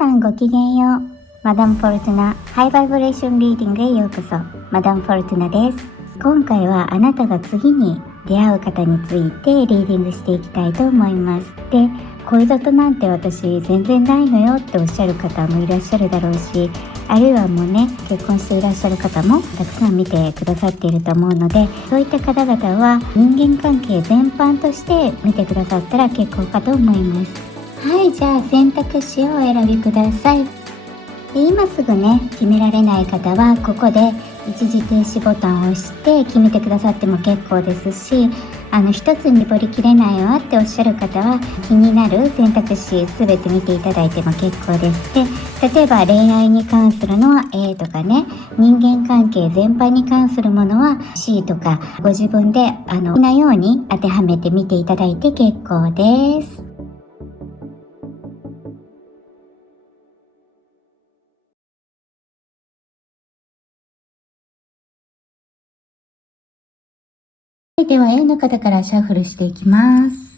さんごきげんよう。マダムフォルトナハイバイブレーションリーディングへようこそ。マダムフォルトナです。今回はあなたが次に出会う方についてリーディングしていきたいと思います。で、恋里なんて私全然ないのよっておっしゃる方もいらっしゃるだろうし、あるいはもうね、結婚していらっしゃる方もたくさん見てくださっていると思うので、そういった方々は人間関係全般として見てくださったら結構かと思います。はい、じゃあ選択肢をお選びください。で、今すぐね、決められない方はここで一時停止ボタンを押して決めてくださっても結構ですし、一つに絞りきれないわっておっしゃる方は気になる選択肢すべて見ていただいても結構です。で、例えば恋愛に関するのは A とかね、人間関係全般に関するものは C とか、ご自分で好きなように当てはめてみていただいて結構です。では A の方からシャッフルしていきます。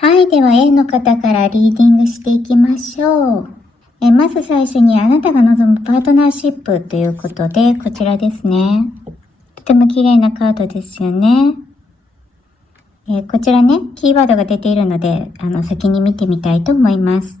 はい、では A の方からリーディングしていきましょう。まず最初にあなたが望むパートナーシップということで、こちらですね。とても綺麗なカードですよね。こちらね、キーワードが出ているので、先に見てみたいと思います。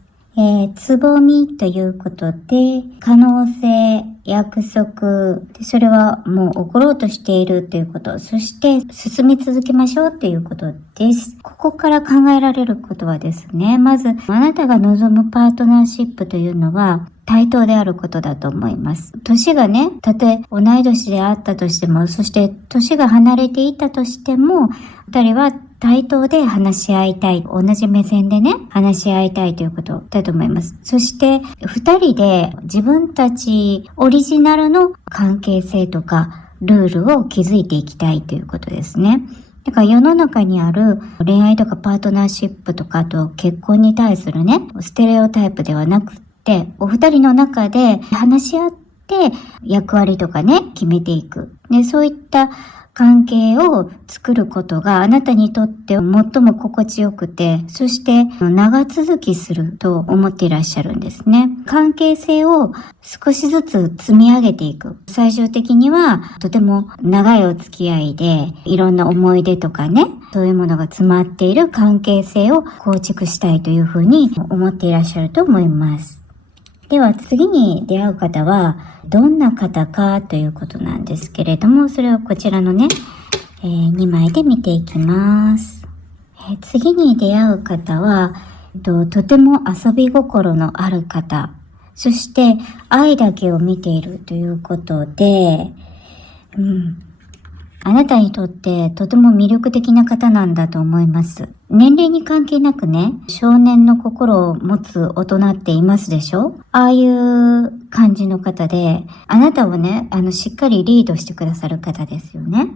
つぼみということで、可能性、約束、それはもう起ころうとしているということ、そして進み続けましょうということです。ここから考えられることはですね、まずあなたが望むパートナーシップというのは対等であることだと思います。年がね、たとえ同い年であったとしても、そして年が離れていたとしても、二人は対等で話し合いたい。同じ目線でね、話し合いたいということだと思います。そして、二人で自分たちオリジナルの関係性とかルールを築いていきたいということですね。だから世の中にある恋愛とかパートナーシップとか、あと結婚に対するね、ステレオタイプではなくって、お二人の中で話し合って役割とかね、決めていく。で、そういった関係を作ることがあなたにとって最も心地よくて、そして長続きすると思っていらっしゃるんですね。関係性を少しずつ積み上げていく。最終的にはとても長いお付き合いで、いろんな思い出とかね、そういうものが詰まっている関係性を構築したいというふうに思っていらっしゃると思います。では次に出会う方はどんな方かということなんですけれども、それをこちらのね、2枚で見ていきます。次に出会う方は、とても遊び心のある方、そして愛だけを見ているということで、あなたにとってとても魅力的な方なんだと思います。年齢に関係なくね、少年の心を持つ大人っていますでしょ？ああいう感じの方で、あなたをね、しっかりリードしてくださる方ですよね。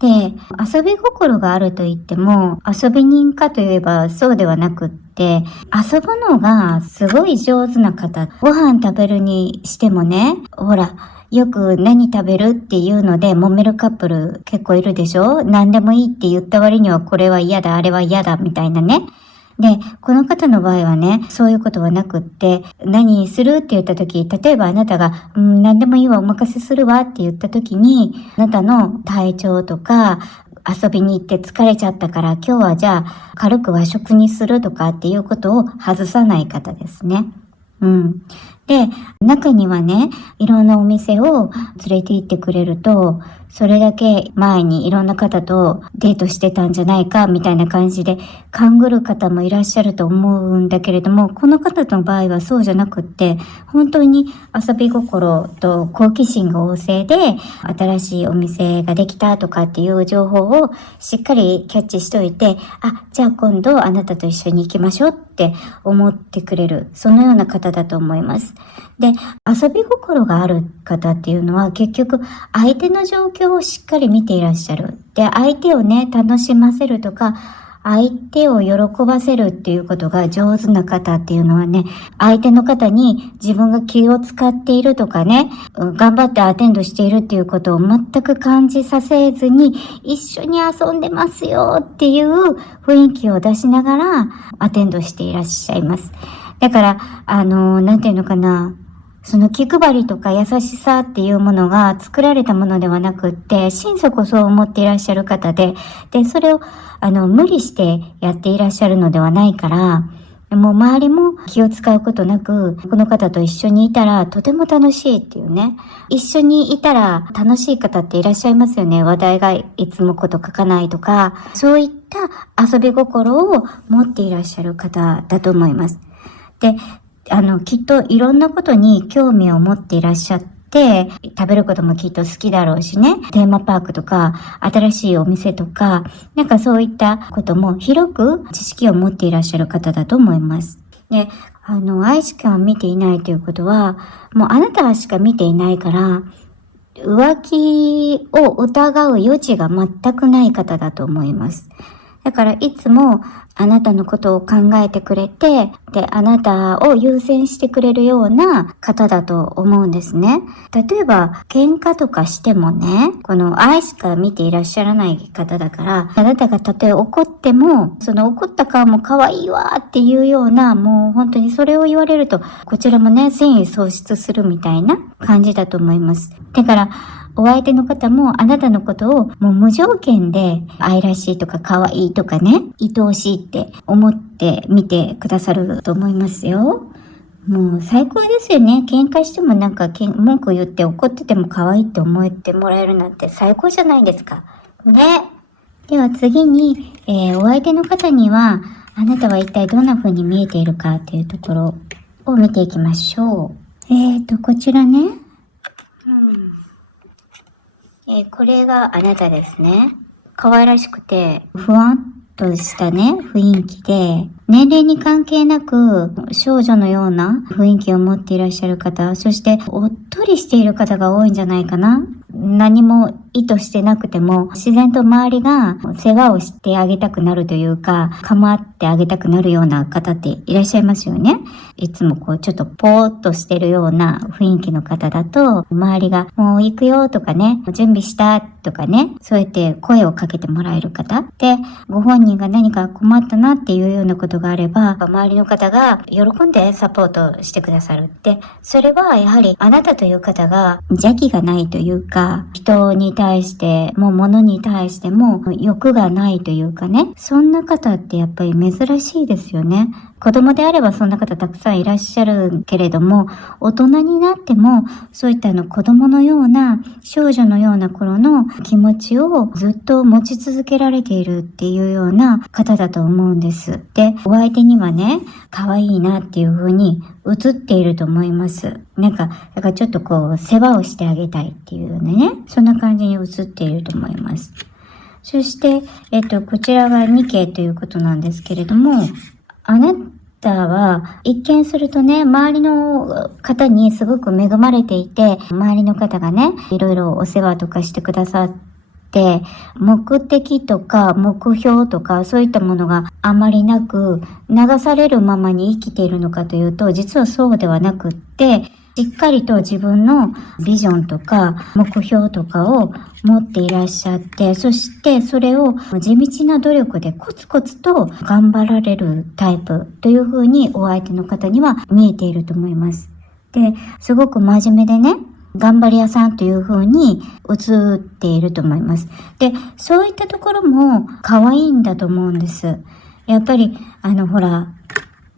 で、遊び心があると言っても、遊び人かといえばそうではなくって、遊ぶのがすごい上手な方。ご飯食べるにしてもね、ほら、よく何食べるっていうので揉めるカップル結構いるでしょ？何でもいいって言った割にはこれは嫌だ、あれは嫌だみたいなね。で、この方の場合はね、そういうことはなくって、何するって言った時、例えばあなたが、何でもいいわ、お任せするわって言った時に、あなたの体調とか、遊びに行って疲れちゃったから今日はじゃあ軽く和食にするとかっていうことを外さない方ですね。で、中にはね、いろんなお店を連れて行ってくれると、それだけ前にいろんな方とデートしてたんじゃないかみたいな感じで勘ぐる方もいらっしゃると思うんだけれども、この方の場合はそうじゃなくって、本当に遊び心と好奇心が旺盛で、新しいお店ができたとかっていう情報をしっかりキャッチしといて、じゃあ今度あなたと一緒に行きましょうって思ってくれる、そのような方だと思います。で、遊び心がある方っていうのは結局相手の状況をしっかり見ていらっしゃる。で、相手をね、楽しませるとか、相手を喜ばせるっていうことが上手な方っていうのはね、相手の方に自分が気を使っているとかね、頑張ってアテンドしているっていうことを全く感じさせずに、一緒に遊んでますよっていう雰囲気を出しながらアテンドしていらっしゃいます。だから、なんていうのかな、その気配りとか優しさっていうものが作られたものではなくって、心底そう思っていらっしゃる方で、それを、無理してやっていらっしゃるのではないから、もう周りも気を使うことなく、この方と一緒にいたらとても楽しいっていうね。一緒にいたら楽しい方っていらっしゃいますよね。話題がいつもこと書かないとか、そういった遊び心を持っていらっしゃる方だと思います。で、きっといろんなことに興味を持っていらっしゃって、食べることもきっと好きだろうしね、テーマパークとか、新しいお店とか、なんかそういったことも広く知識を持っていらっしゃる方だと思います。で、愛しか見ていないということは、もうあなたしか見ていないから、浮気を疑う余地が全くない方だと思います。だからいつもあなたのことを考えてくれて、で、あなたを優先してくれるような方だと思うんですね。例えば、喧嘩とかしてもね、この愛しか見ていらっしゃらない方だから、あなたがたとえ怒っても、その怒った顔も可愛いわっていうような、もう本当にそれを言われると、こちらもね、戦意喪失するみたいな感じだと思います。だから、お相手の方もあなたのことをもう無条件で愛らしいとか可愛いとかね、愛おしいって思って見てくださると思いますよ。もう最高ですよね。喧嘩してもなんか文句言って怒ってても可愛いって思ってもらえるなんて最高じゃないですか。ね。では次に、お相手の方にはあなたは一体どんな風に見えているかというところを見ていきましょう。こちらね。これがあなたですね。可愛らしくて、ふわっとしたね、雰囲気で、年齢に関係なく、少女のような雰囲気を持っていらっしゃる方、そして、おっとりしている方が多いんじゃないかな。何も意図してなくても、自然と周りが世話をしてあげたくなるというか、構ってあげたくなるような方っていらっしゃいますよね。いつもこうちょっとぽーっとしてるような雰囲気の方だと、周りがもう行くよとかね、準備したとかね、そうやって声をかけてもらえる方で、ご本人が何か困ったなっていうようなことがあれば、周りの方が喜んでサポートしてくださるって、それはやはりあなたという方が邪気がないというか、人に対しても物に対しても欲がないというかね、そんな方ってやっぱり珍しいですよね。子供であればそんな方たくさんいらっしゃるけれども、大人になってもそういった子供のような少女のような頃の気持ちをずっと持ち続けられているっていうような方だと思うんです。で、お相手にはね、可愛いなっていう風に映っていると思います。だからちょっとこう世話をしてあげたいっていうね、そんな感じに映っていると思います。そして、こちらが2系ということなんですけれども、あなたは一見するとね、周りの方にすごく恵まれていて、周りの方がね、いろいろお世話とかしてくださって、目的とか目標とかそういったものがあまりなく、流されるままに生きているのかというと、実はそうではなくって、しっかりと自分のビジョンとか目標とかを持っていらっしゃって、そしてそれを地道な努力でコツコツと頑張られるタイプというふうにお相手の方には見えていると思います。で、すごく真面目でね、頑張り屋さんという風に映っていると思います。で、そういったところも可愛いんだと思うんです。やっぱり、ほら、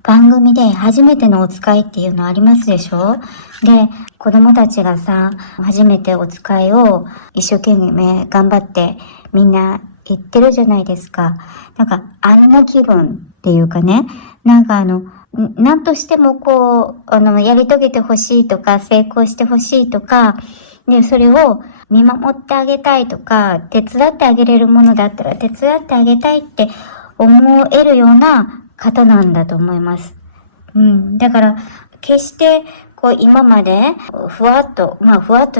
番組で初めてのお使いっていうのありますでしょ？で、子供たちがさ、初めてお使いを一生懸命頑張ってみんな言ってるじゃないですか。なんか、あんな気分っていうかね、なんかなんとしてもやり遂げてほしいとか、成功してほしいとか、で、それを見守ってあげたいとか、手伝ってあげれるものだったら手伝ってあげたいって思えるような方なんだと思います。だから、決して、今まで、ふわっと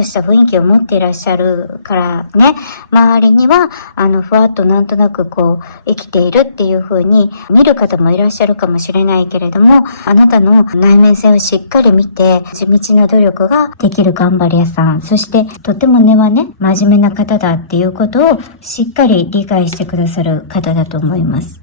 した雰囲気を持っていらっしゃるからね、周りには、ふわっとなんとなく生きているっていう風に見る方もいらっしゃるかもしれないけれども、あなたの内面性をしっかり見て、地道な努力ができる頑張り屋さん、そして、とても根はね、真面目な方だっていうことをしっかり理解してくださる方だと思います。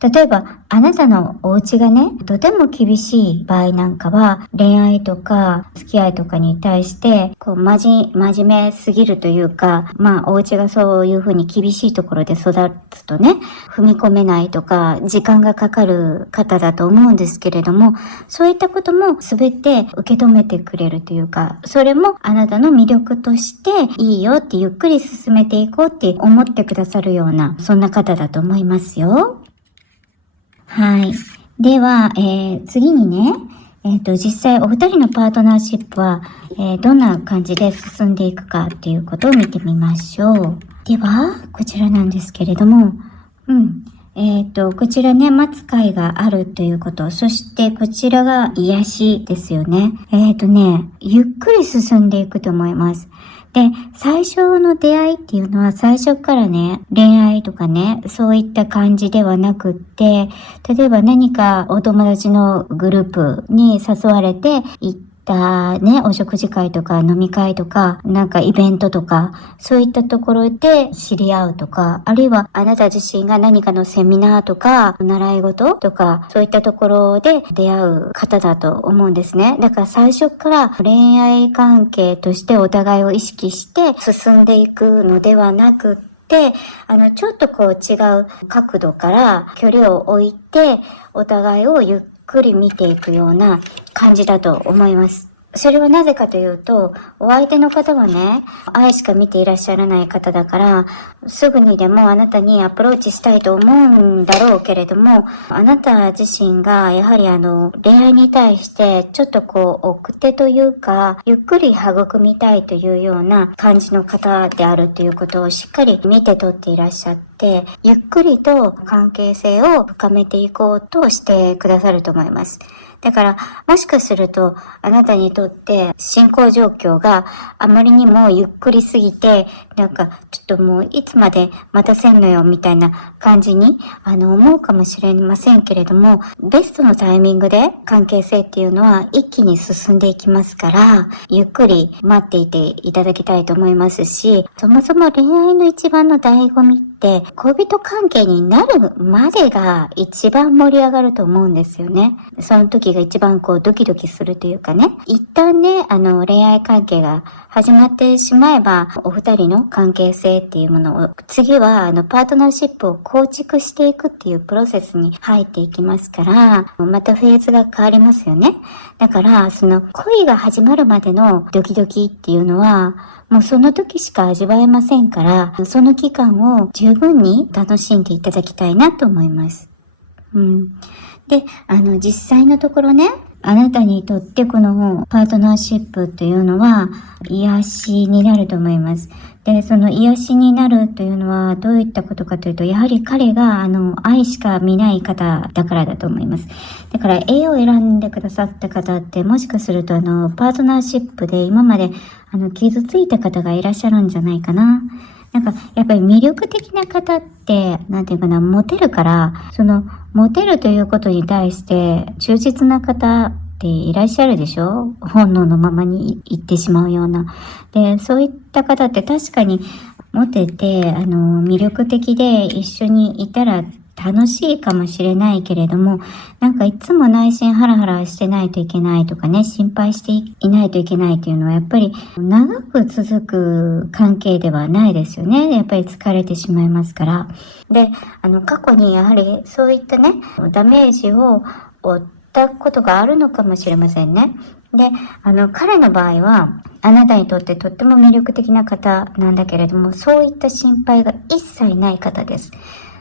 例えば、あなたのお家がね、とても厳しい場合なんかは、恋愛とか付き合いとかに対して、真面目すぎるというか、お家がそういうふうに厳しいところで育つとね、踏み込めないとか、時間がかかる方だと思うんですけれども、そういったことも全て受け止めてくれるというか、それもあなたの魅力として、いいよってゆっくり進めていこうって思ってくださるような、そんな方だと思いますよ。はい。では、次にね、実際お二人のパートナーシップは、どんな感じで進んでいくかっていうことを見てみましょう。では、こちらなんですけれども、こちらね、待つ会があるということ。そしてこちらが癒しですよね。ゆっくり進んでいくと思います。で、最初の出会いっていうのは最初からね、恋愛とかね、そういった感じではなくって、例えば何かお友達のグループに誘われて行ったね、お食事会とか飲み会とか、なんかイベントとか、そういったところで知り合うとか、あるいはあなた自身が何かのセミナーとか、習い事とか、そういったところで出会う方だと思うんですね。だから最初から恋愛関係としてお互いを意識して進んでいくのではなくって、ちょっと違う角度から距離を置いて、お互いをゆっくり見ていくような感じだと思います。それはなぜかというと、お相手の方はね、愛しか見ていらっしゃらない方だから、すぐにでもあなたにアプローチしたいと思うんだろうけれども、あなた自身がやはり恋愛に対してちょっと奥手というか、ゆっくり育みたいというような感じの方であるということをしっかり見て取っていらっしゃって、ゆっくりと関係性を深めていこうとしてくださると思います。だから、もしかすると、あなたにとって進行状況があまりにもゆっくりすぎて、なんか、ちょっともういつまで待たせんのよ、みたいな感じに、思うかもしれませんけれども、ベストのタイミングで関係性っていうのは一気に進んでいきますから、ゆっくり待っていていただきたいと思いますし、そもそも恋愛の一番の醍醐味って、恋人関係になるまでが一番盛り上がると思うんですよね。その時が一番ドキドキするというかね。一旦ね、恋愛関係が始まってしまえば、お二人の関係性っていうものを、次はパートナーシップを構築していくっていうプロセスに入っていきますから、またフェーズが変わりますよね。だから、その恋が始まるまでのドキドキっていうのは、もうその時しか味わえませんから、その期間を十分に楽しんでいただきたいなと思います。で、実際のところね、あなたにとってこのパートナーシップっていうのは癒しになると思います。で、その癒しになるというのはどういったことかというと、やはり彼が愛しか見ない方だからだと思います。だから A を選んでくださった方ってもしかするとパートナーシップで今まで傷ついた方がいらっしゃるんじゃないかな。なんか、やっぱり魅力的な方って、なんていうかモテるから、モテるということに対して、忠実な方っていらっしゃるでしょ？本能のままに行ってしまうような。で、そういった方って確かにモテて、魅力的で一緒にいたら楽しいかもしれないけれども、なんかいつも内心ハラハラしてないといけないとかね、心配していないといけないっていうのはやっぱり長く続く関係ではないですよね。やっぱり疲れてしまいますから。で、過去にやはりそういったね、ダメージを負ったことがあるのかもしれませんね。で、彼の場合は、あなたにとってとっても魅力的な方なんだけれども、そういった心配が一切ない方です。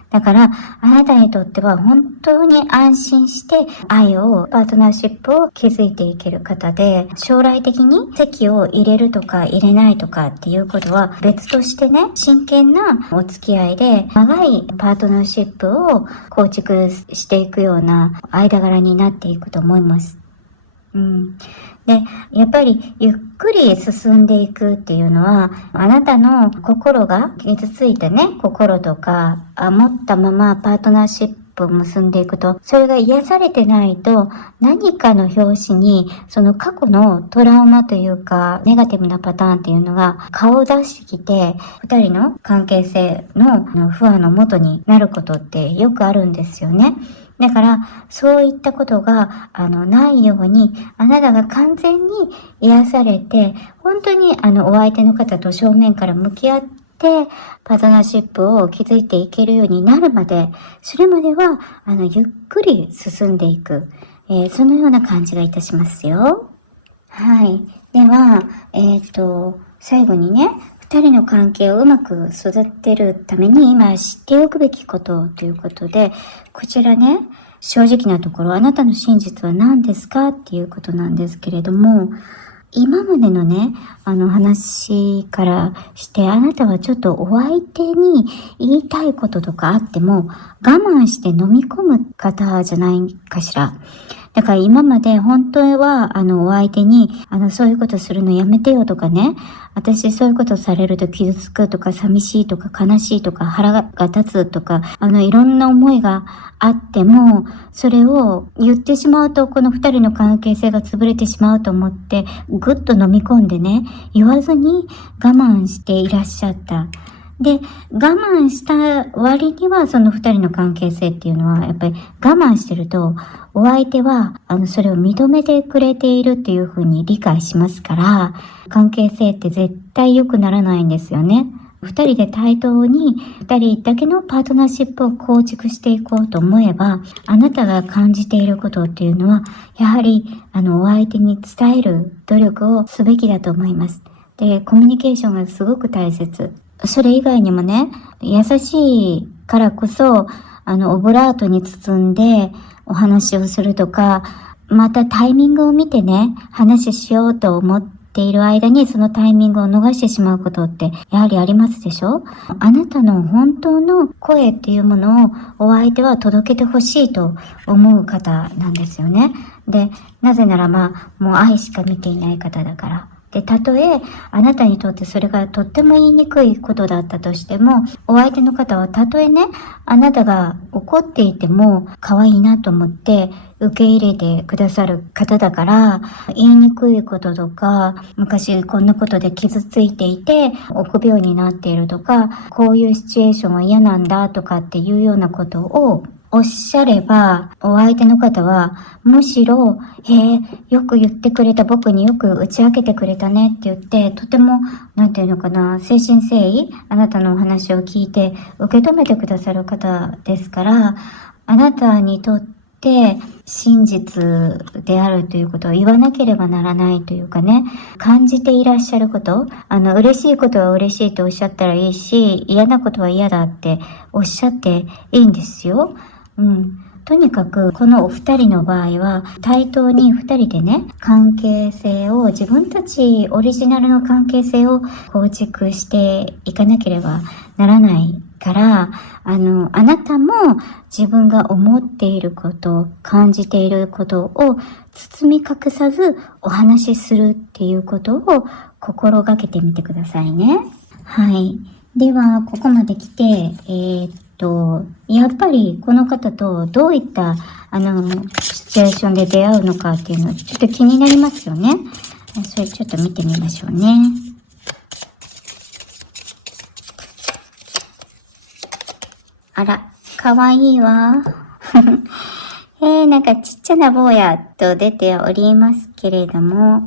だから、あなたにとっては本当に安心して愛を、パートナーシップを築いていける方で、将来的に籍を入れるとか入れないとかっていうことは別としてね、真剣なお付き合いで長いパートナーシップを構築していくような間柄になっていくと思います。で、やっぱりゆっくり進んでいくっていうのは、あなたの心が傷ついたね、心とか、持ったままパートナーシップを結んでいくと、それが癒されてないと、何かの拍子に、その過去のトラウマというか、ネガティブなパターンっていうのが顔を出してきて、二人の関係性の不和の元になることってよくあるんですよね。だから、そういったことが、ないように、あなたが完全に癒されて、本当に、お相手の方と正面から向き合って、パートナーシップを築いていけるようになるまで、それまでは、ゆっくり進んでいく、そのような感じがいたしますよ。はい。では、最後にね、二人の関係をうまく育てるために今知っておくべきことということで、こちらね、正直なところあなたの真実は何ですかっていうことなんですけれども、今までのね、話からして、あなたはちょっとお相手に言いたいこととかあっても、我慢して飲み込む方じゃないかしら。だから今まで本当は、お相手に、そういうことするのやめてよとかね、私そういうことされると傷つくとか寂しいとか悲しいとか腹が立つとか、いろんな思いがあっても、それを言ってしまうと、この二人の関係性が潰れてしまうと思って、ぐっと飲み込んでね、言わずに我慢していらっしゃった。で、我慢した割には、その二人の関係性っていうのは、やっぱり我慢してると、お相手は、それを認めてくれているっていうふうに理解しますから、関係性って絶対良くならないんですよね。二人で対等に、二人だけのパートナーシップを構築していこうと思えば、あなたが感じていることっていうのは、やはり、お相手に伝える努力をすべきだと思います。で、コミュニケーションがすごく大切。それ以外にもね、優しいからこそ、オブラートに包んでお話をするとか、またタイミングを見てね、話しようと思っている間にそのタイミングを逃してしまうことってやはりありますでしょ？あなたの本当の声っていうものをお相手は届けてほしいと思う方なんですよね。で、なぜならもう愛しか見ていない方だから。で、たとえあなたにとってそれがとっても言いにくいことだったとしても、お相手の方はたとえね、あなたが怒っていても可愛いなと思って受け入れてくださる方だから、言いにくいこととか、昔こんなことで傷ついていて臆病になっているとか、こういうシチュエーションは嫌なんだとかっていうようなことをおっしゃれば、お相手の方は、むしろ、よく言ってくれた、僕によく打ち明けてくれたねって言って、とても、なんていうのかな、誠心誠意、あなたのお話を聞いて、受け止めてくださる方ですから、あなたにとって真実であるということを言わなければならないというかね、感じていらっしゃること、嬉しいことは嬉しいとおっしゃったらいいし、嫌なことは嫌だっておっしゃっていいんですよ。とにかくこのお二人の場合は対等に二人でね、関係性を自分たちオリジナルの関係性を構築していかなければならないから、あなたも自分が思っていること、感じていることを包み隠さずお話しするっていうことを心がけてみてくださいね。はい。では、ここまで来て、やっぱりこの方とどういったシチュエーションで出会うのかっていうのちょっと気になりますよね。それちょっと見てみましょうね。あら、かわいいわ。なんかちっちゃな坊やと出ておりますけれども、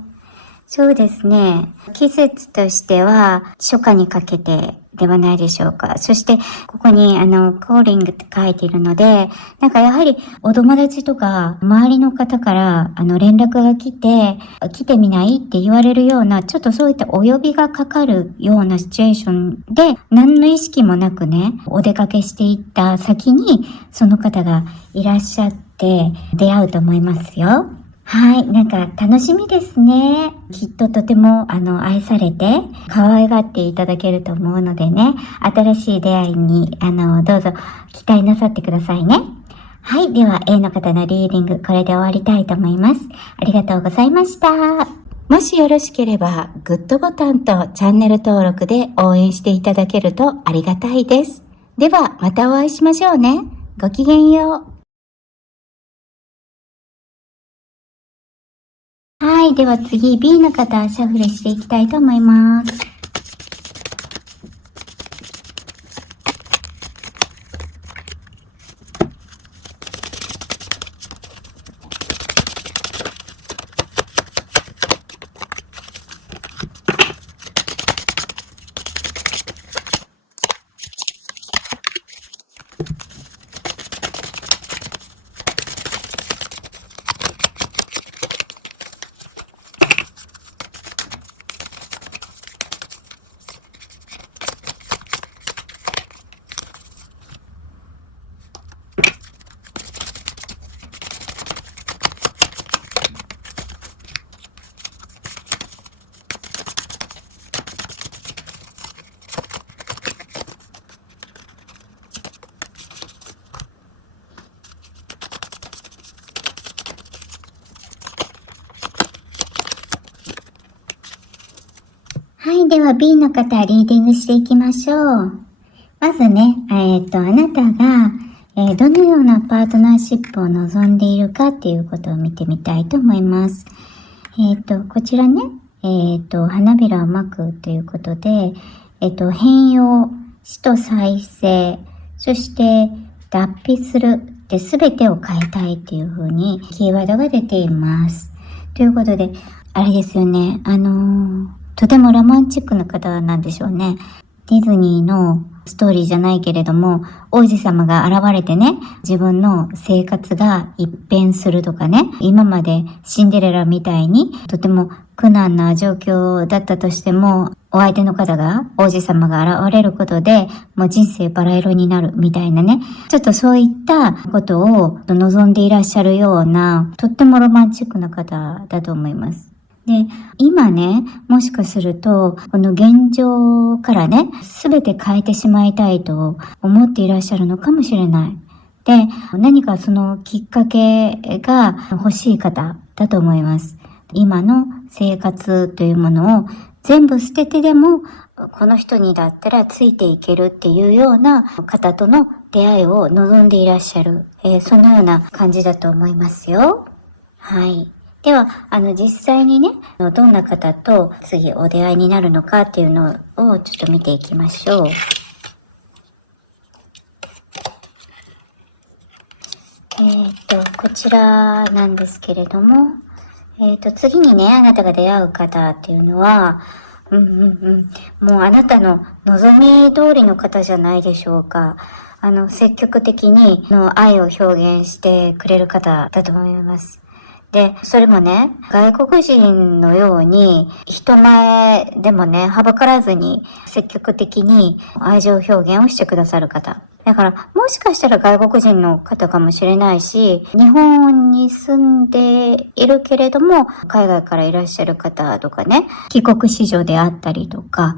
そうですね。季節としては初夏にかけてではないでしょうか。そしてここにコーリングって書いているので、なんかやはりお友達とか周りの方から連絡が来てみないって言われるような、ちょっとそういったお呼びがかかるようなシチュエーションで、何の意識もなくね、お出かけしていった先にその方がいらっしゃって出会うと思いますよ。はい、なんか楽しみですね。きっととても愛されて可愛がっていただけると思うのでね、新しい出会いにどうぞ期待なさってくださいね。はい、では A の方のリーディングこれで終わりたいと思います。ありがとうございました。もしよろしければグッドボタンとチャンネル登録で応援していただけるとありがたいです。ではまたお会いしましょうね。ごきげんよう。はい。では次、B の方、シャッフルしていきたいと思います。はい。では B の方、リーディングしていきましょう。まずね、あなたが、どのようなパートナーシップを望んでいるかっていうことを見てみたいと思います。こちらね、花びらをまくということで、変容、死と再生、そして脱皮するで全てを変えたいっていう風にキーワードが出ています。ということで、あれですよね、とてもロマンチックな方なんでしょうね。ディズニーのストーリーじゃないけれども、王子様が現れてね、自分の生活が一変するとかね、今までシンデレラみたいにとても苦難な状況だったとしても、お相手の方が、王子様が現れることで、もう人生バラ色になるみたいなね、ちょっとそういったことを望んでいらっしゃるような、とってもロマンチックな方だと思います。で、今ね、もしかすると、この現状からね、すべて変えてしまいたいと思っていらっしゃるのかもしれない。で、何かそのきっかけが欲しい方だと思います。今の生活というものを全部捨ててでも、この人にだったらついていけるっていうような方との出会いを望んでいらっしゃる。そのような感じだと思いますよ。はい。では、実際にね、どんな方と次お出会いになるのかっていうのをちょっと見ていきましょう。こちらなんですけれども、次にね、あなたが出会う方っていうのは、もうあなたの望み通りの方じゃないでしょうか。積極的に愛を表現してくれる方だと思います。で、それもね、外国人のように人前でもね、はばからずに積極的に愛情表現をしてくださる方。だから、もしかしたら外国人の方かもしれないし、日本に住んでいるけれども、海外からいらっしゃる方とかね、帰国子女であったりとか、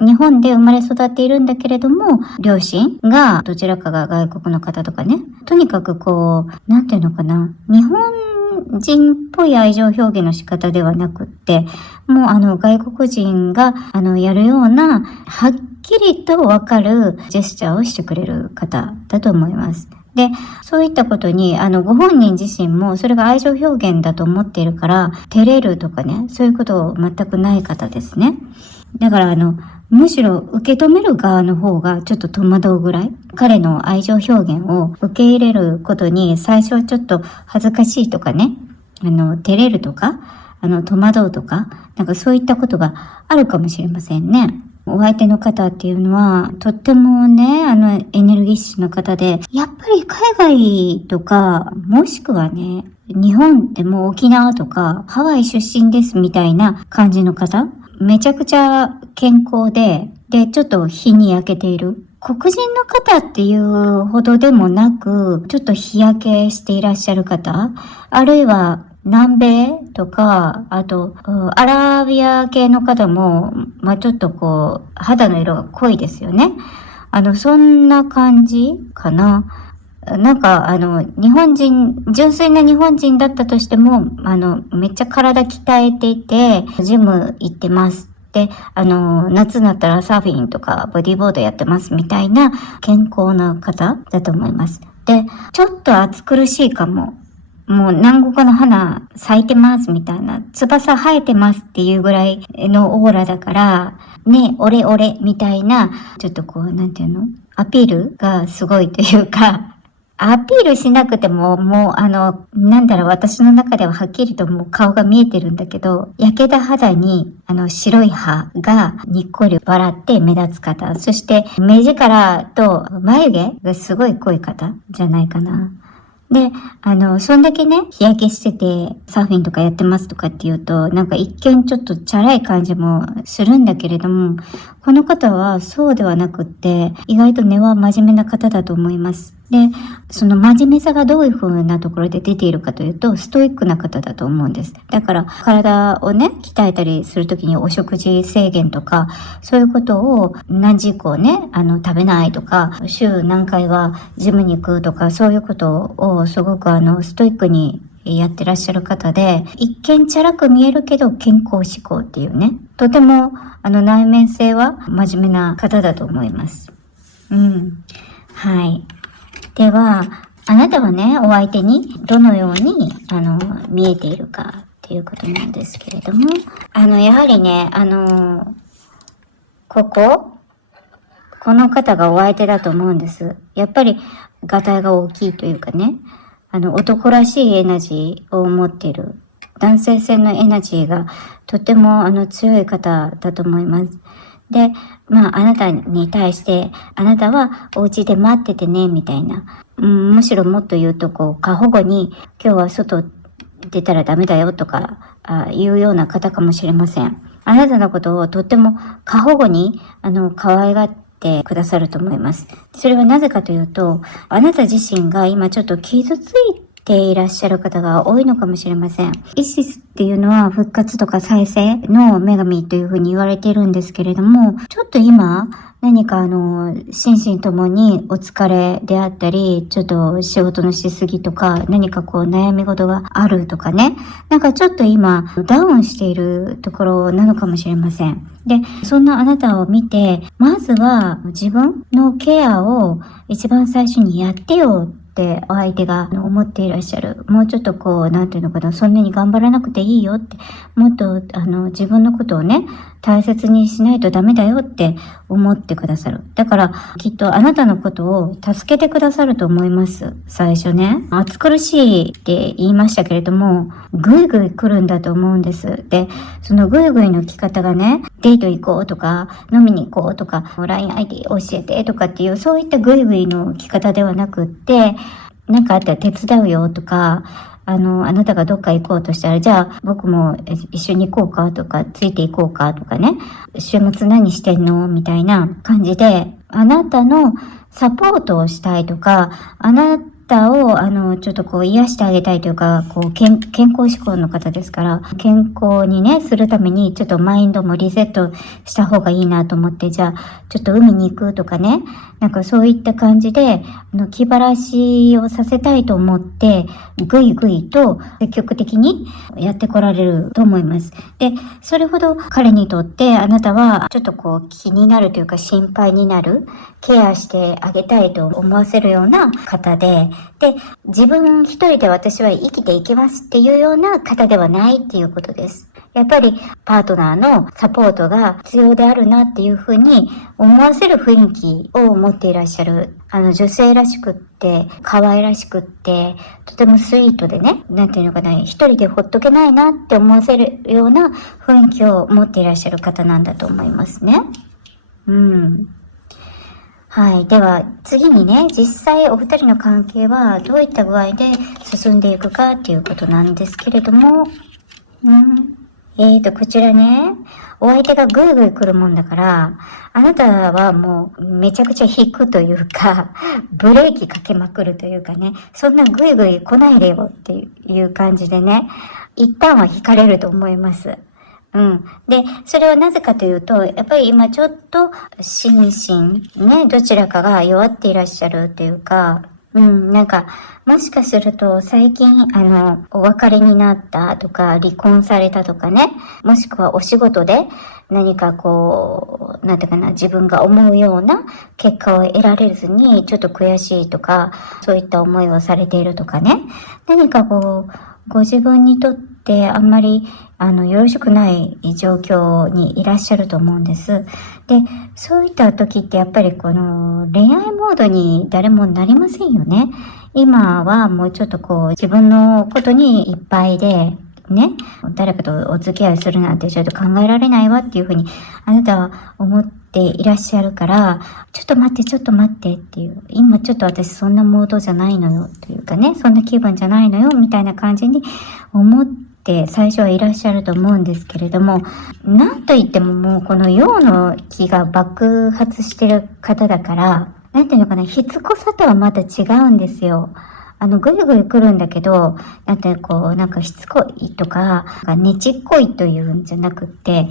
日本で生まれ育っているんだけれども、両親がどちらかが外国の方とかね、とにかくこう、なんていうのかな、日本人っぽい愛情表現の仕方ではなくって、もう外国人がやるような、はっきりとわかるジェスチャーをしてくれる方だと思います。で、そういったことに、ご本人自身もそれが愛情表現だと思っているから、照れるとかね、そういうこと全くない方ですね。だからむしろ受け止める側の方がちょっと戸惑うぐらい、彼の愛情表現を受け入れることに最初はちょっと恥ずかしいとかね、照れるとか、戸惑うとか、なんかそういったことがあるかもしれませんね。お相手の方っていうのは、とってもね、エネルギッシュな方で、やっぱり海外とか、もしくはね、日本でも沖縄とか、ハワイ出身ですみたいな感じの方、めちゃくちゃ健康で、ちょっと日に焼けている。黒人の方っていうほどでもなく、ちょっと日焼けしていらっしゃる方、あるいは南米とか、あと、アラビア系の方も、ちょっと肌の色が濃いですよね。そんな感じかな。なんか、日本人、純粋な日本人だったとしても、めっちゃ体鍛えていて、ジム行ってます。で、夏になったらサーフィンとかボディーボードやってますみたいな健康な方だと思います。で、ちょっと暑苦しいかも。もう南国の花咲いてますみたいな、翼生えてますっていうぐらいのオーラだから、ね、俺みたいな、ちょっとなんていうの？アピールがすごいというか、アピールしなくても、もう私の中でははっきりともう顔が見えてるんだけど、焼けた肌に、白い歯がにっこり笑って目立つ方、そして目力と眉毛がすごい濃い方じゃないかな。で、そんだけね、日焼けしてて、サーフィンとかやってますとかっていうと、なんか一見ちょっとチャラい感じもするんだけれども、この方はそうではなくって、意外と根は真面目な方だと思います。で、その真面目さがどういう風なところで出ているかというと、ストイックな方だと思うんです。だから、体をね、鍛えたりするときにお食事制限とか、そういうことを何時以降ね、食べないとか、週何回はジムに行くとか、そういうことをすごくストイックにやってらっしゃる方で、一見チャラく見えるけど健康志向っていうね、とても内面性は真面目な方だと思います。はい。では、あなたはね、お相手にどのように見えているかっていうことなんですけれども、やはりね、この方がお相手だと思うんです。やっぱり、がたいが大きいというかね、男らしいエナジーを持っている、男性性のエナジーがとても強い方だと思います。で、あなたに対して、あなたはお家で待っててね、みたいな。むしろもっと言うと、過保護に、今日は外出たらダメだよとか、いうような方かもしれません。あなたのことをとっても過保護に、可愛がってくださると思います。それはなぜかというと、あなた自身が今ちょっと傷ついていらっしゃる方が多いのかもしれません。イシスっていうのは復活とか再生の女神というふうに言われているんですけれども、ちょっと今何か心身ともにお疲れであったり、ちょっと仕事のしすぎとか、何か悩み事があるとかね、なんかちょっと今ダウンしているところなのかもしれません。で、そんなあなたを見て、まずは自分のケアを一番最初にやってよってお相手が思っていらっしゃる。もうちょっとなんていうのかな、そんなに頑張らなくていいよって、もっと自分のことをね、大切にしないとダメだよって思ってくださる。だからきっとあなたのことを助けてくださると思います。最初ね、暑苦しいって言いましたけれども、ぐいぐい来るんだと思うんです。で、そのぐいぐいの来方がね、デート行こうとか、飲みに行こうとか、LINE 教えてとかっていう、そういったぐいぐいの来方ではなくって、なんかあったら手伝うよとか、あなたがどっか行こうとしたら、じゃあ僕も一緒に行こうかとか、ついて行こうかとかね、週末何してんのみたいな感じで、あなたのサポートをしたいとか、あなたを、ちょっとこう癒してあげたいというか、こう、健康志向の方ですから、健康にね、するために、ちょっとマインドもリセットした方がいいなと思って、じゃあ、ちょっと海に行くとかね、なんかそういった感じで、気晴らしをさせたいと思って、ぐいぐいと積極的にやってこられると思います。で、それほど彼にとってあなたはちょっとこう気になるというか心配になる、ケアしてあげたいと思わせるような方で、自分一人で私は生きていけますっていうような方ではないっていうことです。やっぱりパートナーのサポートが必要であるなっていうふうに思わせる雰囲気を持っていらっしゃる。女性らしくって、可愛らしくって、とてもスイートでね、なんていうのかな、一人でほっとけないなって思わせるような雰囲気を持っていらっしゃる方なんだと思いますね。はい。では、次にね、実際お二人の関係はどういった具合で進んでいくかっていうことなんですけれども、こちらね、お相手がぐいぐい来るもんだから、あなたはもうめちゃくちゃ引くというか、ブレーキかけまくるというかね、そんなぐいぐい来ないでよっていう感じでね、一旦は引かれると思います。で、それはなぜかというと、やっぱり今ちょっと心身ね、どちらかが弱っていらっしゃるというか、なんか、もしかすると最近、お別れになったとか、離婚されたとかね、もしくはお仕事で何かこう、なんていうかな、自分が思うような結果を得られずに、ちょっと悔しいとか、そういった思いをされているとかね、何かこう、ご自分にとってあんまりよろしくない状況にいらっしゃると思うんです。で、そういった時ってやっぱりこの恋愛モードに誰もなりませんよね。今はもうちょっとこう自分のことにいっぱいで、ね、誰かとお付き合いするなんてちょっと考えられないわっていうふうにあなたは思っていらっしゃるから、ちょっと待ってっていう、今ちょっと私そんなモードじゃないのよというかね、そんな気分じゃないのよみたいな感じに思って最初はいらっしゃると思うんですけれども、なんといってももうこの陽の気が爆発してる方だから、なんていうのかな、しつこさとはまた違うんですよ。ぐいぐい来るんだけど、なんてこう、なんかしつこいとか、ねちっこいというんじゃなくって、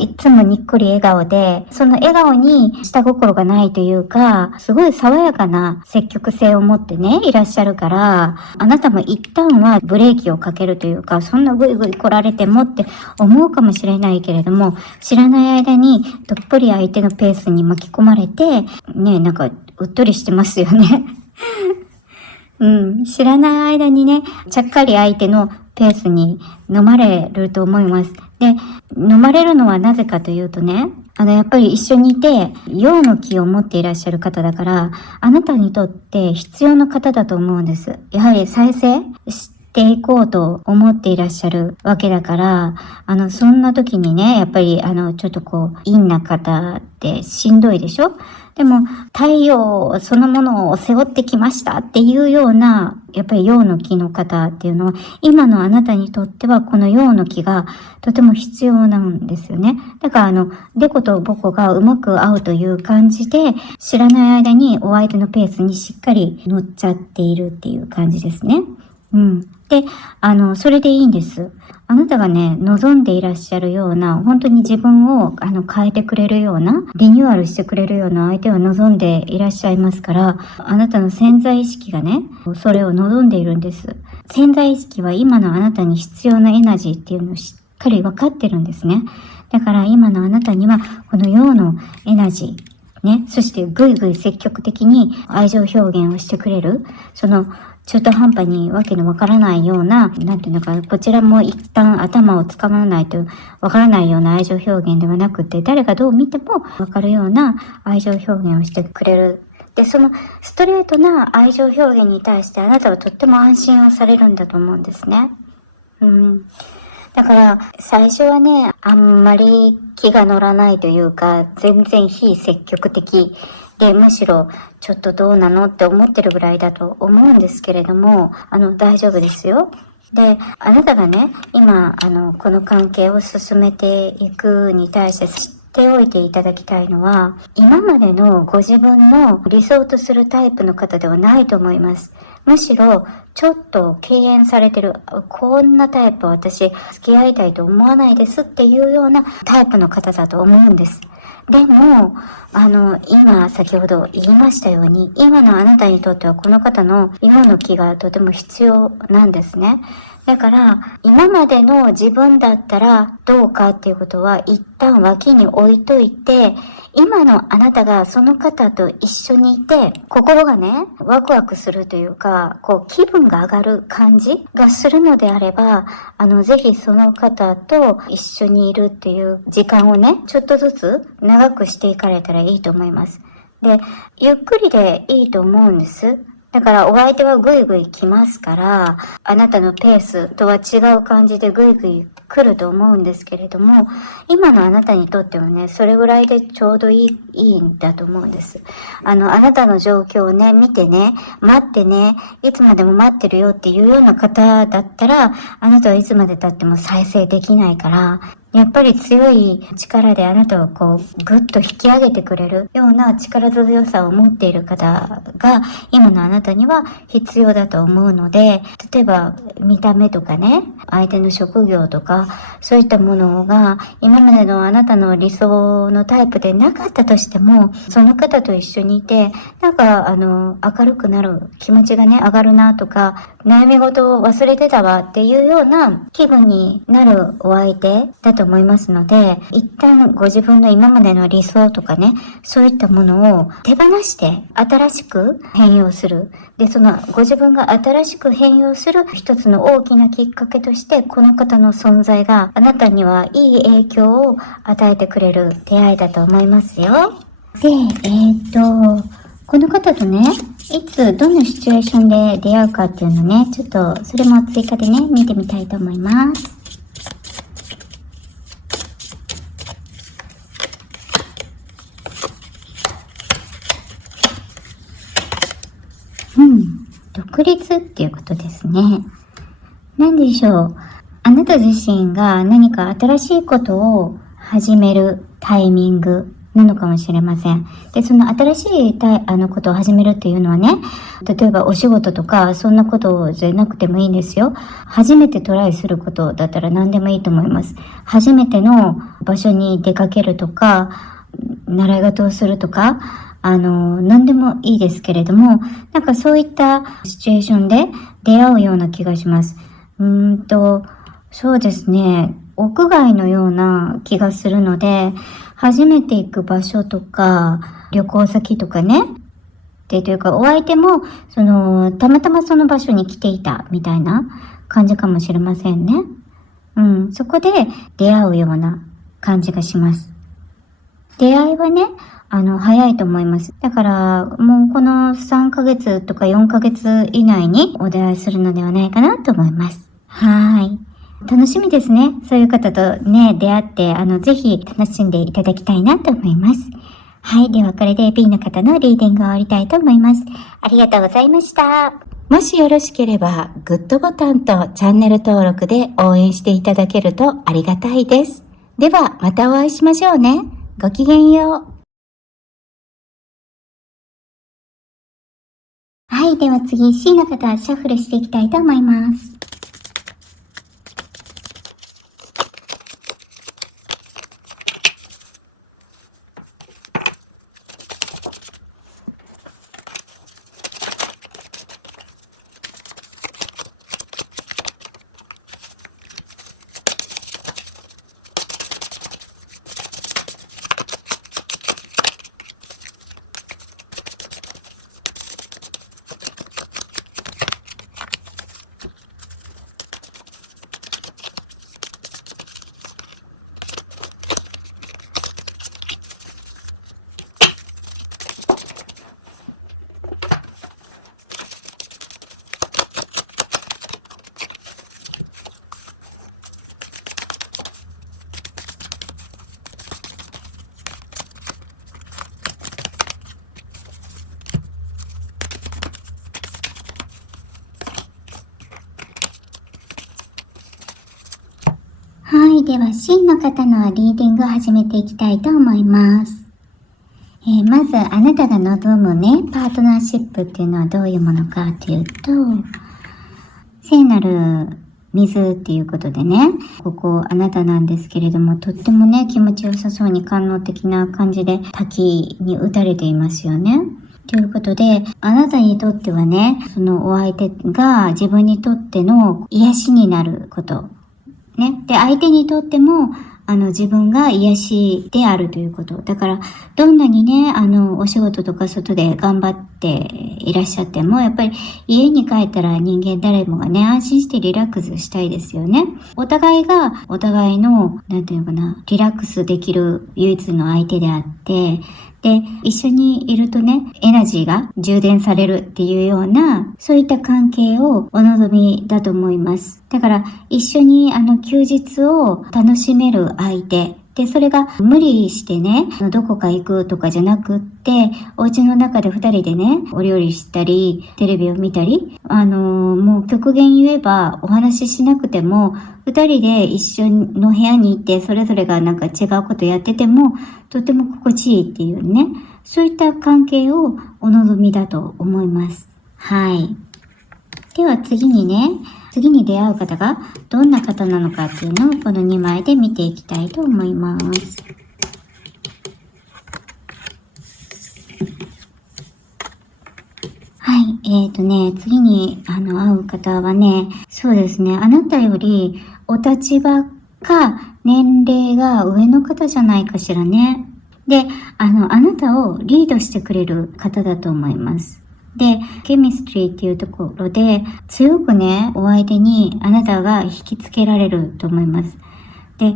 いつもにっこり笑顔で、その笑顔に下心がないというか、すごい爽やかな積極性を持ってね、いらっしゃるから、あなたも一旦はブレーキをかけるというか、そんなぐいぐい来られてもって思うかもしれないけれども、知らない間にどっぷり相手のペースに巻き込まれて、ね、なんかうっとりしてますよね。知らない間にね、ちゃっかり相手のペースに飲まれると思います。で、飲まれるのはなぜかというとね、やっぱり一緒にいて、陽の気を持っていらっしゃる方だから、あなたにとって必要な方だと思うんです。やはり再生していこうと思っていらっしゃるわけだから、そんな時にね、やっぱり、ちょっとこう、陰な方ってしんどいでしょ？でも、太陽そのものを背負ってきましたっていうような、やっぱり陽の気の方っていうのは、今のあなたにとってはこの陽の気がとても必要なんですよね。だからデコとボコがうまく合うという感じで、知らない間にお相手のペースにしっかり乗っちゃっているっていう感じですね。で、それでいいんです。あなたがね、望んでいらっしゃるような、本当に自分を変えてくれるような、リニューアルしてくれるような相手を望んでいらっしゃいますから、あなたの潜在意識がね、それを望んでいるんです。潜在意識は今のあなたに必要なエナジーっていうのをしっかり分かってるんですね。だから今のあなたには、この陽のエナジー、ね、そしてぐいぐい積極的に愛情表現をしてくれる、中途半端にわけのわからないような、なんていうのか、こちらも一旦頭をつかまないとわからないような愛情表現ではなくて、誰がどう見てもわかるような愛情表現をしてくれる。で、そのストレートな愛情表現に対してあなたはとっても安心をされるんだと思うんですね。だから、最初はね、あんまり気が乗らないというか、全然非積極的で、むしろちょっとどうなのって思ってるぐらいだと思うんですけれども、大丈夫ですよ。で、あなたがね、今、この関係を進めていくに対して知っておいていただきたいのは、今までのご自分の理想とするタイプの方ではないと思います。むしろちょっと敬遠されてる、こんなタイプ私付き合いたいと思わないですっていうようなタイプの方だと思うんです。でも、今先ほど言いましたように、今のあなたにとってはこの方の今の気がとても必要なんですね。だから、今までの自分だったらどうかっていうことは一旦脇に置いといて、今のあなたがその方と一緒にいて、心がね、ワクワクするというか、気分が上がる感じがするのであれば、ぜひその方と一緒にいるっていう時間をね、ちょっとずつ長くしていかれたらいいと思います。で、ゆっくりでいいと思うんです。だからお相手はぐいぐい来ますから、あなたのペースとは違う感じでぐいぐい来ると思うんですけれども、今のあなたにとってはね、それぐらいでちょうどいいんだと思うんです。あなたの状況をね、見てね、待ってね、いつまでも待ってるよっていうような方だったら、あなたはいつまで経っても再生できないから、やっぱり強い力であなたをぐっと引き上げてくれるような力強さを持っている方が今のあなたには必要だと思うので、例えば見た目とかね、相手の職業とか、そういったものが今までのあなたの理想のタイプでなかったとしても、その方と一緒にいて、明るくなる気持ちがね、上がるなとか、悩み事を忘れてたわっていうような気分になるお相手だと思いますので、一旦ご自分の今までの理想とかね、そういったものを手放して新しく変容する。で、そのご自分が新しく変容する一つの大きなきっかけとして、この方の存在があなたにはいい影響を与えてくれる出会いだと思いますよ。で、この方とね、いつどんなシチュエーションで出会うかっていうのね、ちょっとそれも追加でね、見てみたいと思います。独立っていうことですね。何でしょう。あなた自身が何か新しいことを始めるタイミングなのかもしれません。で、その新しいことを始めるっていうのはね、例えばお仕事とかそんなことじゃなくてもいいんですよ。初めてトライすることだったら何でもいいと思います。初めての場所に出かけるとか、習い事をするとか、何でもいいですけれども、なんかそういったシチュエーションで出会うような気がします。そうですね。屋外のような気がするので、初めて行く場所とか、旅行先とかね。というか、お相手も、たまたまその場所に来ていたみたいな感じかもしれませんね。そこで出会うような感じがします。出会いはね、早いと思います。だから、もうこの3ヶ月とか4ヶ月以内にお出会いするのではないかなと思います。はい。楽しみですね。そういう方とね、出会って、ぜひ楽しんでいただきたいなと思います。はい。では、これで B の方のリーディングを終わりたいと思います。ありがとうございました。もしよろしければ、グッドボタンとチャンネル登録で応援していただけるとありがたいです。では、またお会いしましょうね。ごきげんよう。はい。では次、C の方、シャッフルしていきたいと思います。はい。では C の方のリーディングを始めていきたいと思います。まずあなたが望むね、パートナーシップっていうのはどういうものかっていうと、聖なる水っていうことでね、ここあなたなんですけれども、とってもね、気持ちよさそうに官能的な感じで滝に打たれていますよね。ということで、あなたにとってはね、そのお相手が自分にとっての癒しになること。ね。で、相手にとっても、自分が癒しであるということ。だから、どんなにね、お仕事とか外で頑張っていらっしゃっても、やっぱり家に帰ったら人間誰もがね、安心してリラックスしたいですよね。お互いが、お互いの、なんていうのかな、リラックスできる唯一の相手であって、で、一緒にいるとね、エナジーが充電されるっていうような、そういった関係をお望みだと思います。だから、一緒に休日を楽しめる相手。で、それが無理してね、どこか行くとかじゃなくって、お家の中で二人でね、お料理したり、テレビを見たり、もう極限言えばお話ししなくても、二人で一緒の部屋に行って、それぞれがなんか違うことやってても、とても心地いいっていうね、そういった関係をお望みだと思います。はい。では次に出会う方がどんな方なのかっていうのをこの2枚で見ていきたいと思います。はい。次に会う方はね、そうですね、あなたよりお立場か年齢が上の方じゃないかしらね。で、あなたをリードしてくれる方だと思います。で、ケミストリーっていうところで強くね、お相手にあなたが引きつけられると思います。で、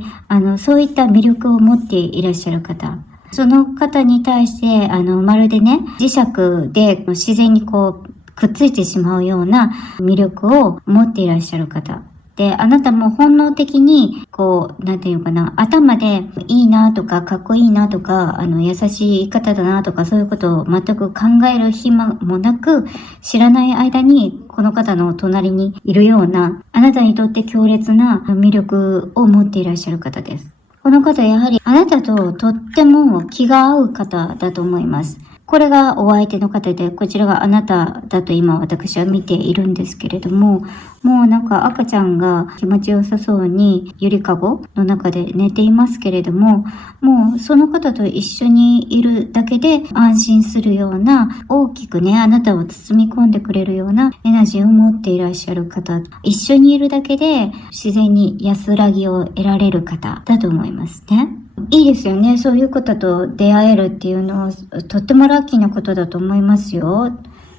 そういった魅力を持っていらっしゃる方。その方に対して、まるでね、磁石で自然にこう、くっついてしまうような魅力を持っていらっしゃる方。で、あなたも本能的に、こう、なんていうかな、頭でいいなとか、かっこいいなとか、優しい方だなとか、そういうことを全く考える暇もなく、知らない間に、この方の隣にいるような、あなたにとって強烈な魅力を持っていらっしゃる方です。この方やはり、あなたととっても気が合う方だと思います。これがお相手の方で、こちらがあなただと今私は見ているんですけれども、もうなんか赤ちゃんが気持ちよさそうにゆりかごの中で寝ていますけれども、もうその方と一緒にいるだけで安心するような、大きくね、あなたを包み込んでくれるようなエナジーを持っていらっしゃる方、一緒にいるだけで自然に安らぎを得られる方だと思いますね。いいですよね。そういう方と出会えるっていうのはとってもラッキーなことだと思いますよ。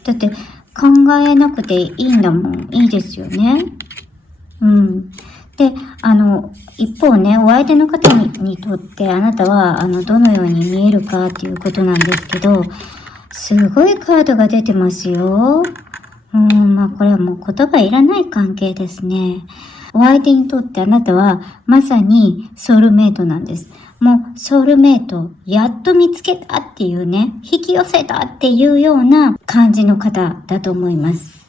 だって考えなくていいんだもん。いいですよね。うん。で、一方ね、お相手の方にとってあなたは、どのように見えるかっていうことなんですけど、すごいカードが出てますよ。まあこれはもう言葉いらない関係ですね。お相手にとってあなたはまさにソウルメイトなんです。もうソウルメイト、やっと見つけたっていうね、引き寄せたっていうような感じの方だと思います。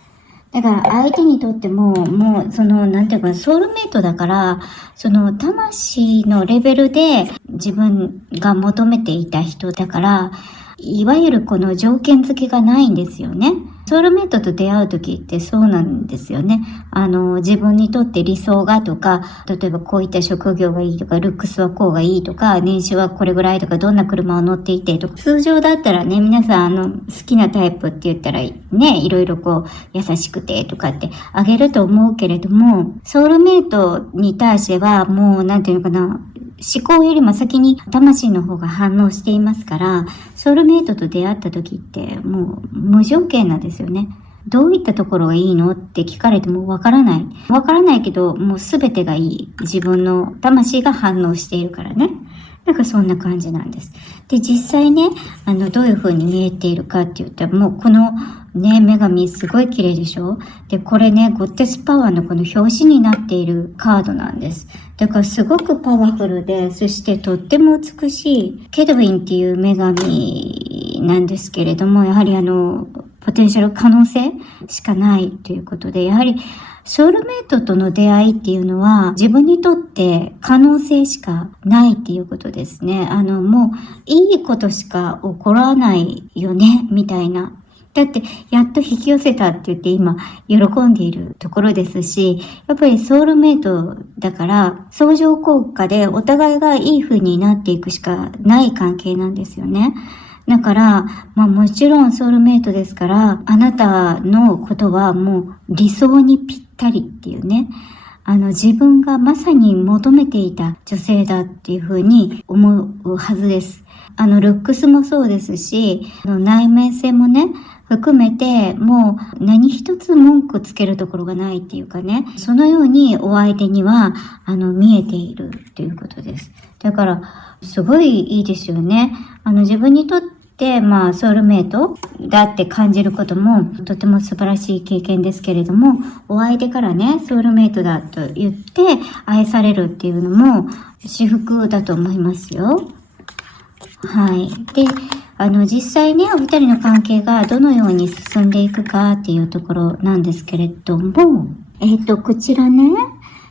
だから相手にとっても、もうなんていうか、ソウルメイトだから、魂のレベルで自分が求めていた人だから、いわゆるこの条件付けがないんですよね。ソウルメイトと出会う時ってそうなんですよね。自分にとって理想がとか、例えばこういった職業がいいとか、ルックスはこうがいいとか、年収はこれぐらいとか、どんな車を乗っていてとか、通常だったらね、皆さん好きなタイプって言ったらね、いろいろこう、優しくてとかってあげると思うけれども、ソウルメイトに対してはもうなんていうのかな、思考よりも先に魂の方が反応していますから、ソウルメイトと出会った時ってもう無条件なんですよね。どういったところがいいのって聞かれてもわからない。わからないけど、もうすべてがいい。自分の魂が反応しているからね。なんかそんな感じなんです。で、実際ね、どういう風に見えているかって言ったら、もうこのね、女神すごい綺麗でしょ？で、これね、ゴッテスパワーのこの表紙になっているカードなんです。だからすごくパワフルで、そしてとっても美しい、ケドウィンっていう女神なんですけれども、やはりポテンシャル可能性しかないということで、やはりソウルメイトとの出会いっていうのは自分にとって可能性しかないっていうことですね。もういいことしか起こらないよね、みたいな。だって、やっと引き寄せたって言って今、喜んでいるところですし、やっぱりソウルメイトだから、相乗効果でお互いがいい風になっていくしかない関係なんですよね。だから、もちろんソウルメイトですから、あなたのことはもう理想にぴったりっていうね。自分がまさに求めていた女性だっていうふうに思うはずです。ルックスもそうですし、内面性もね、含めて、もう何一つ文句つけるところがないっていうかね、そのようにお相手には、見えているっていうことです。だから、すごいいいですよね。自分にとって、ソウルメイトだって感じることもとても素晴らしい経験ですけれども、お相手からね、ソウルメイトだと言って愛されるっていうのも至福だと思いますよ。はい。で、実際ね、お二人の関係がどのように進んでいくかっていうところなんですけれども、こちらね、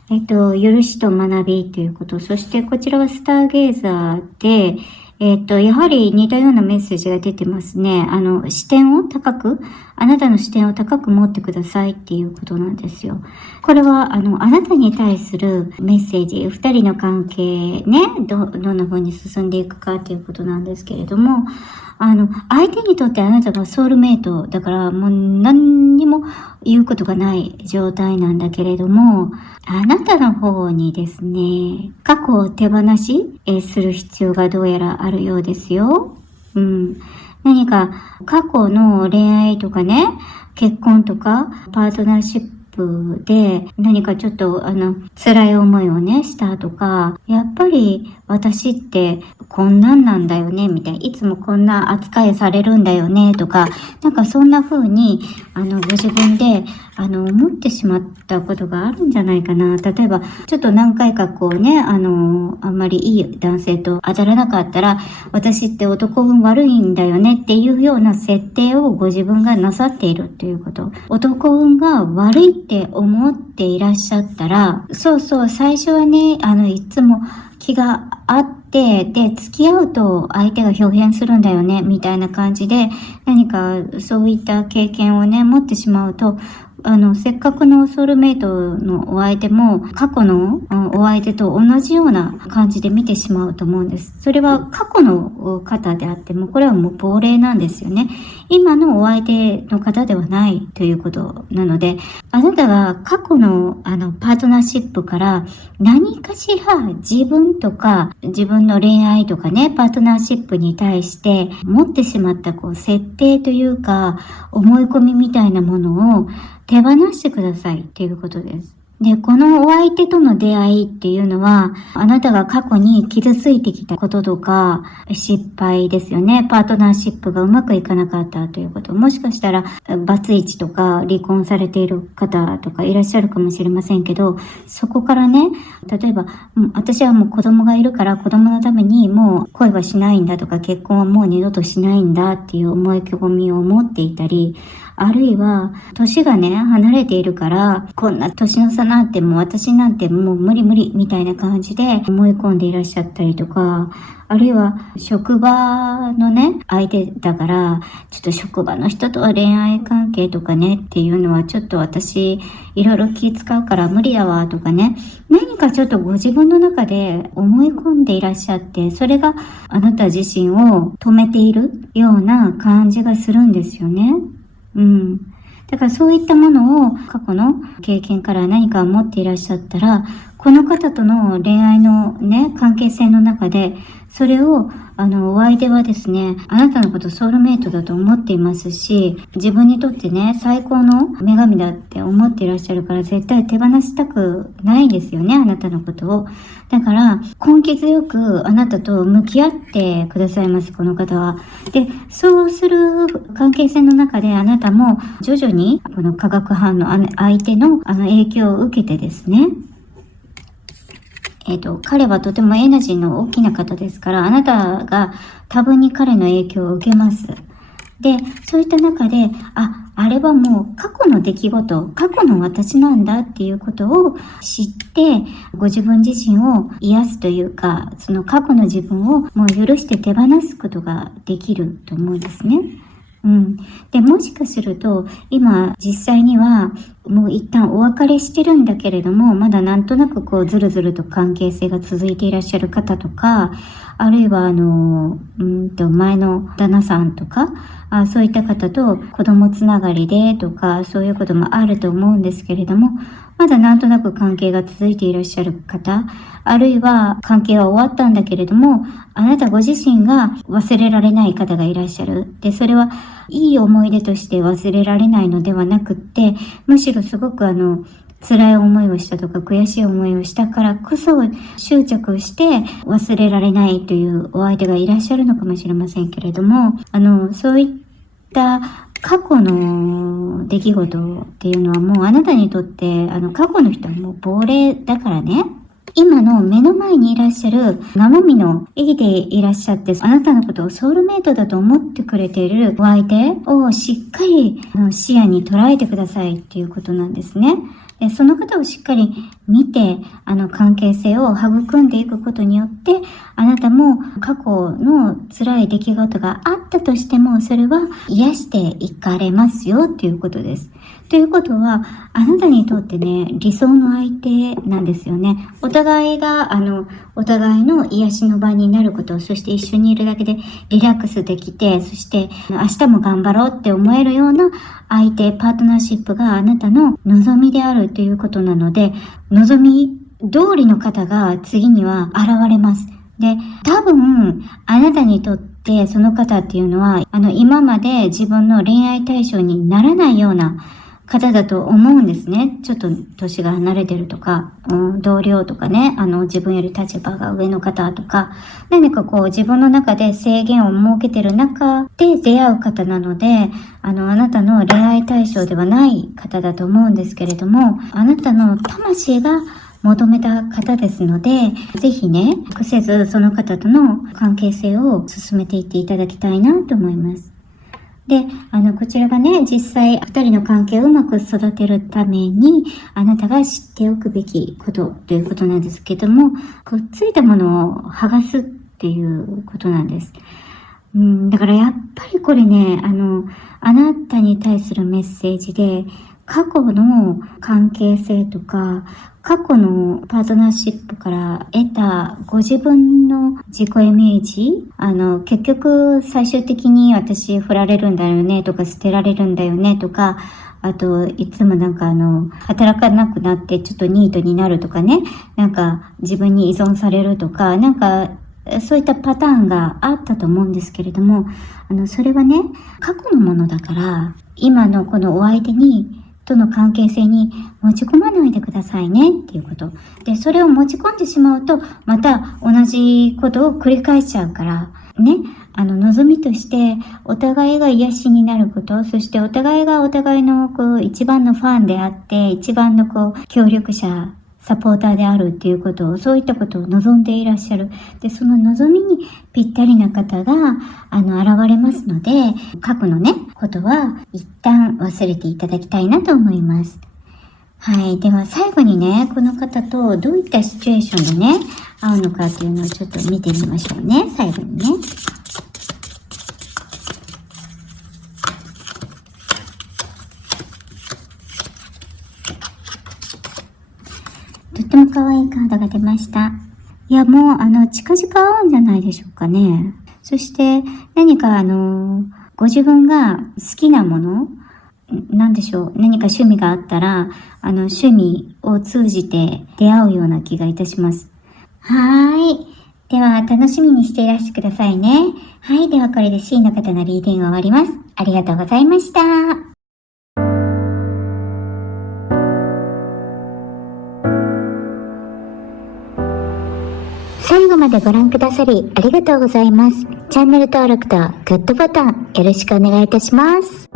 許しと学びということ、そしてこちらはスターゲイザーで、やはり似たようなメッセージが出てますね。視点を高く、あなたの視点を高く持ってくださいっていうことなんですよ。これは、あなたに対するメッセージ、二人の関係ね、どんな風に進んでいくかっていうことなんですけれども、相手にとってあなたがソウルメイトだからもう何にも言うことがない状態なんだけれども、あなたの方にですね、過去を手放し、する必要がどうやらあるようですよ。何か過去の恋愛とかね、結婚とかパートナーシップで何かちょっと辛い思いをねしたとか、やっぱり私ってこんなんなんだよねみたいな、いつもこんな扱いされるんだよねとか、なんかそんな風にご自分で思ってしまったことがあるんじゃないかな。例えばちょっと何回かこうね、あんまりいい男性と当たらなかったら、私って男運悪いんだよねっていうような設定をご自分がなさっているっていうこと。男運が悪いって思っていらっしゃったら、そうそう、最初はね、いつも気があって、で、付き合うと相手が表現するんだよね、みたいな感じで、何かそういった経験をね、持ってしまうと、せっかくのソウルメイトのお相手も過去のお相手と同じような感じで見てしまうと思うんです。それは過去の方であっても、これはもう亡霊なんですよね。今のお相手の方ではないということなので、あなたが過去のパートナーシップから何かしら自分とか自分の恋愛とかね、パートナーシップに対して持ってしまった設定というか思い込みみたいなものを手放してくださいっていうことです。で、このお相手との出会いっていうのは、あなたが過去に傷ついてきたこととか、失敗ですよね。パートナーシップがうまくいかなかったということ。もしかしたら、バツイチとか離婚されている方とかいらっしゃるかもしれませんけど、そこからね、例えば、私はもう子供がいるから子供のためにもう恋はしないんだとか、結婚はもう二度としないんだっていう思い込みを持っていたり、あるいは、年がね、離れているから、こんな年の差なんてもう私なんてもう無理無理みたいな感じで思い込んでいらっしゃったりとか、あるいは職場のね、相手だから、ちょっと職場の人とは恋愛関係とかねっていうのはちょっと私いろいろ気使うから無理だわとかね、何かちょっとご自分の中で思い込んでいらっしゃって、それがあなた自身を止めているような感じがするんですよね。だからそういったものを過去の経験から何か持っていらっしゃったら、この方との恋愛のね、関係性の中で、それを、お相手はですね、あなたのことソウルメイトだと思っていますし、自分にとってね、最高の女神だって思っていらっしゃるから、絶対手放したくないですよね、あなたのことを。だから、根気強くあなたと向き合ってくださいます、この方は。で、そうする関係性の中であなたも徐々に、この化学反応、相手の影響を受けてですね、彼はとてもエナジーの大きな方ですから、あなたが多分に彼の影響を受けます。で、そういった中で、あれはもう過去の出来事、過去の私なんだっていうことを知って、ご自分自身を癒すというか、その過去の自分をもう許して手放すことができると思うんですね。で、もしかすると、今、実際には、もう一旦お別れしてるんだけれども、まだなんとなくこう、ずるずると関係性が続いていらっしゃる方とか、あるいは、前の旦那さんとか、そういった方と子供つながりでとか、そういうこともあると思うんですけれども、まだなんとなく関係が続いていらっしゃる方、あるいは関係は終わったんだけれども、あなたご自身が忘れられない方がいらっしゃる。で、それはいい思い出として忘れられないのではなくって、むしろすごく辛い思いをしたとか悔しい思いをしたからこそ執着して忘れられないというお相手がいらっしゃるのかもしれませんけれども、そういった過去の出来事っていうのはもうあなたにとって過去の人はもう亡霊だからね。今の目の前にいらっしゃる生身の生きていらっしゃって、あなたのことをソウルメイトだと思ってくれているお相手をしっかり視野に捉えてくださいっていうことなんですね。で、その方をしっかり見て、関係性を育んでいくことによって、あなたも過去の辛い出来事があったとしても、それは癒していかれますよっていうことです。ということは、あなたにとってね、理想の相手なんですよね。お互いが、お互いの癒しの場になること、そして一緒にいるだけでリラックスできて、そして明日も頑張ろうって思えるような相手、パートナーシップがあなたの望みであるということなので、望み通りの方が次には現れます。で、多分、あなたにとってその方っていうのは、今まで自分の恋愛対象にならないような方だと思うんですね。ちょっと年が離れてるとか、同僚とかね、自分より立場が上の方とか、何かこう自分の中で制限を設けてる中で出会う方なので、あなたの恋愛対象ではない方だと思うんですけれども、あなたの魂が求めた方ですので、ぜひね、苦せずその方との関係性を進めていっていただきたいなと思います。で、こちらがね、実際二人の関係をうまく育てるために、あなたが知っておくべきことということなんですけども、くっついたものを剥がすっていうことなんです。だからやっぱりこれね、あなたに対するメッセージで、過去の関係性とか、過去のパートナーシップから得たご自分の自己イメージ、結局最終的に私振られるんだよねとか捨てられるんだよねとか、あといつも働かなくなってちょっとニートになるとかね、自分に依存されるとか、そういったパターンがあったと思うんですけれども、それはね、過去のものだから、今のこのお相手との関係性に持ち込まないでくださいねっていうこと。で、それを持ち込んでしまうと、また同じことを繰り返しちゃうから、ね、望みとして、お互いが癒しになること、そしてお互いがお互いの一番のファンであって、一番の協力者、サポーターであるっていうことを、そういったことを望んでいらっしゃる。で、その望みにぴったりな方が、現れますので、過去のね、ことは一旦忘れていただきたいなと思います。はい。では最後にね、この方とどういったシチュエーションでね、会うのかっていうのをちょっと見てみましょうね。最後にね。とっても可愛いカードが出ました。いや、もう、近々会うんじゃないでしょうかね。そして、何かご自分が好きなもの、何でしょう、何か趣味があったら、趣味を通じて出会うような気がいたします。はーい。では、楽しみにしていらしてくださいね。はい。では、これで C の方のリーディング終わります。ありがとうございました。最後までご覧くださりありがとうございます。チャンネル登録とグッドボタンよろしくお願いいたします。